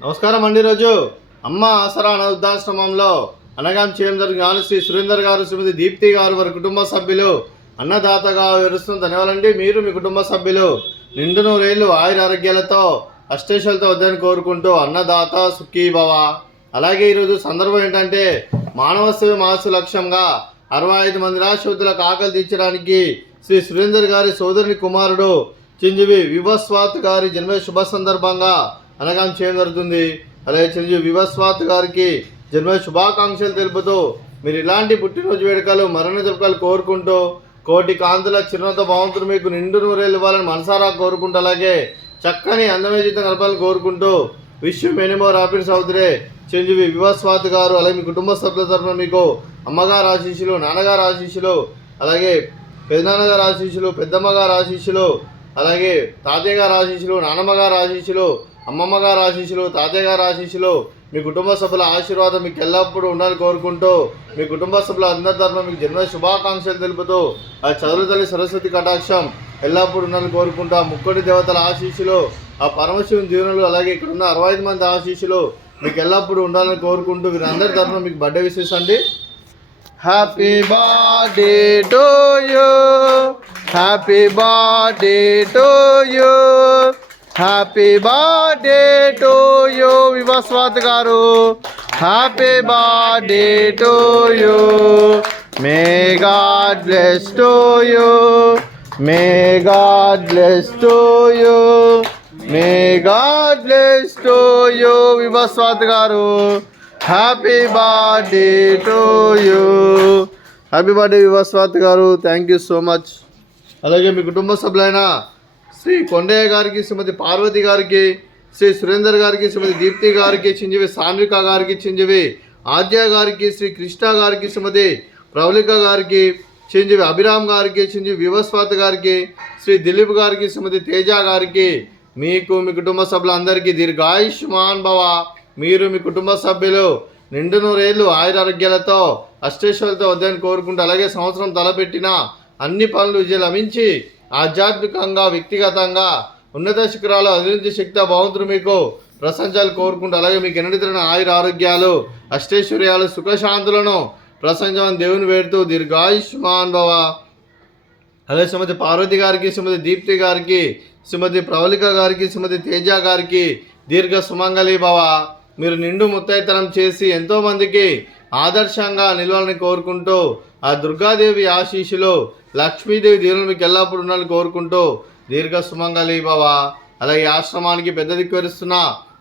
నమస్కారం అండి. రోజు అమ్మ ఆసరా అనాథాశ్రమంలో అన్నగాం చేయడం జరిగిన శ్రీ సురేందర్ గారు, శ్రీమతి దీప్తి గారు, వారి కుటుంబ సభ్యులు అన్నదాతగా వివరిస్తున్న ధన్యవాదాలండి. మీరు మీ కుటుంబ సభ్యులు నిండు నూరేళ్లు ఆయుర ఆరోగ్యాలతో అష్టేశాలతో వద్దని కోరుకుంటూ అన్నదాత సుఖీ భవ. అలాగే ఈరోజు సందర్భం ఏంటంటే మానవ సేవ మాసు లక్ష్యంగా 65 మంది నిరాశ్రితులకు ఆకలి తీర్చడానికి శ్రీ సురేందర్ గారి సోదరుని కుమారుడు చిరంజీవి వివస్వాత్ గారి జన్మ శుభ సందర్భంగా అనగాం చేయడం జరుగుతుంది. అలాగే చిరంజీవి వివస్వాత్ గారికి జన్మ శుభాకాంక్షలు తెలుపుతూ మీరు ఇలాంటి పుట్టినరోజు వేడుకలు మరణ జరుపుకలు కోరుకుంటూ కోటి కాంతుల చిరునత భగవంతుడు మీకు నిండు నూరేళ్ళు ఇవ్వాలని మనసారా కోరుకుంటూ అలాగే చక్కని అందమైన జీవితం గడపాలని కోరుకుంటూ విష్ మెనీ మోర్ హ్యాపీ సౌదరే చిరంజీవి వివస్వాత్ గారు. అలాగే మీ కుటుంబ సభ్యుల తరఫున మీకు అమ్మగారు ఆశీస్సులు, నాన్నగారు ఆశీస్సులు, అలాగే పెద్దనాన్నగారు ఆశీస్సులు, పెద్దమ్మగారు ఆశీస్సులు, అలాగే తాతయ్య గారు ఆశీస్సులు, నాన్నమ్మ గారు ఆశీస్సులు, అమ్మమ్మ గారు ఆశీస్సులు, తాతయ్య గారు ఆశీస్సులు, మీ కుటుంబ సభ్యుల ఆశీర్వాదం మీకు ఎల్లప్పుడూ ఉండాలని కోరుకుంటూ మీ కుటుంబ సభ్యుల అందరి తరఫున మీకు జన్మ శుభాకాంక్షలు తెలుపుతూ ఆ చదువుల తల్లి సరస్వతి కటాక్షం ఎల్లప్పుడూ ఉండాలని కోరుకుంటూ ఆ ముక్కోటి దేవతల ఆశీస్సులు, ఆ పరమశివుని దీవెనలు, అలాగే ఇక్కడ ఉన్న 65 మంది ఆశీస్సులు మీకు ఎల్లప్పుడూ ఉండాలని కోరుకుంటూ వీరందరి తరఫున మీకు బర్త్డే విషెస్ అండి. Happy birthday to you, happy birthday to you, happy birthday to you Vivaswat garu, happy birthday to you, may God bless to you, may God bless to you, may God bless to you Vivaswat garu, happy birthday to you. Happy birthday Vivaswat garu, thank you so much. అలాగే మీ కుటుంబ సభ్యులైన శ్రీ కొండయ్య గారికి, శ్రీమతి పార్వతి గారికి, శ్రీ సురేందర్ గారికి, శ్రీమతి దీప్తి గారికి, చిరంజీవి సాన్విక గారికి, చిరంజీవి ఆద్య గారికి, శ్రీ కృష్ణ గారికి, శ్రీమతి ప్రవళిక గారికి, చిరంజీవి అభిరామ్ గారికి, చిరంజీవి వివస్వాత్ గారికి, శ్రీ దిలీప్ గారికి, శ్రీమతి తేజ గారికి, మీకు మీ కుటుంబ సభ్యులందరికీ దీర్ఘాయుష్మాన్ భవ. మీరు మీ కుటుంబ సభ్యులు నిండు నూరేళ్లు ఆయుర ఆరోగ్యాలతో అష్టేశ్వరులతో వద్దని కోరుకుంటూ అలాగే సంవత్సరం తలపెట్టిన అన్ని పనులు విజయం లభించి ఆధ్యాత్మికంగా వ్యక్తిగతంగా ఉన్నత శిఖరాలు అభివృద్ధి శక్తి భగవంతుడు మీకు ప్రశంసలు కోరుకుంటూ అలాగే మీకు ఎన్నటితరమైన ఆయుర ఆరోగ్యాలు అష్టైశ్వర్యాలు సుఖశాంతులను ప్రశంసమని దేవుని వేడుతూ దీర్ఘాయుష్మాన్ భవ. అలాగే శ్రీమతి పార్వతి గారికి, శ్రీమతి దీప్తి గారికి, శ్రీమతి ప్రవళిక గారికి, శ్రీమతి తేజ గారికి దీర్ఘ సుమంగళి భవ. మీరు నిండు ముత్తైతనం చేసి ఎంతోమందికి ఆదర్శంగా నిలవాలని కోరుకుంటూ ఆ దుర్గాదేవి ఆశీస్సులు, లక్ష్మీదేవి దీవులు మీకు ఎల్లప్పుడూ ఉండాలని కోరుకుంటూ దీర్ఘ సుమంగళి భవ. అలాగే ఆశ్రమానికి పెద్ద దిక్కువరిస్తున్న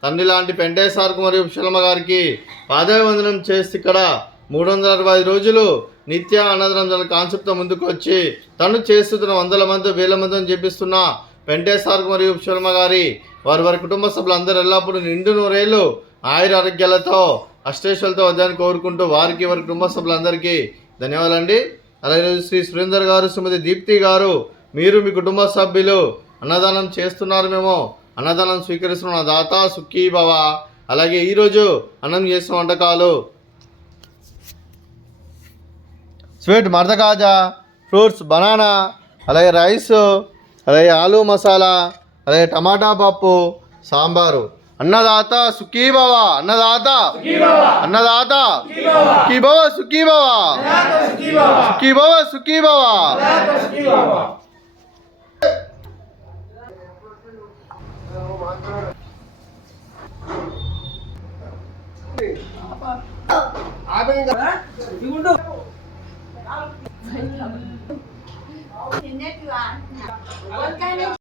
తండ్రి లాంటి పెంటేశ్వరకు మరియు శలమ గారికి పాదాభివందనం చేసి ఇక్కడ 365 రోజులు నిత్య అన్నదానం కాన్సెప్ట్తో ముందుకు వచ్చి తను చేస్తున్న 100 మంది 1000 మందిని చెప్పిస్తున్న పెంటేశ్వరకు మరియు శర్మ గారి వారి కుటుంబ సభ్యులందరూ ఎల్లప్పుడూ నిండు నూరేళ్లు ఆయుర ఆరోగ్యాలతో అష్టేశ్వరులతో వద్దని కోరుకుంటూ వారి కుటుంబ సభ్యులందరికీ ధన్యవాదాలండి. అలాగే శ్రీ సురేందర్ గారు, శ్రీమతి దీప్తి గారు, మీరు మీ కుటుంబ సభ్యులు అన్నదానం చేస్తున్నారు, మేము అన్నదానం స్వీకరిస్తున్న దాత సుఖీ భవ. అలాగే ఈరోజు అన్నం చేసిన వంటకాలు స్వీట్ మర్ద కాజా, ఫ్రూట్స్ బనానా, అలాగే రైస్, అలాగే ఆలూ మసాలా, అలాగే టమాటా పప్పు, సాంబారు. అన్నదాత సుఖీ భవ, అన్నదాత అన్నదాత సుఖీ భవ, సుఖీ భవ, సుఖీ భవ, సుఖీ భవ. One kind of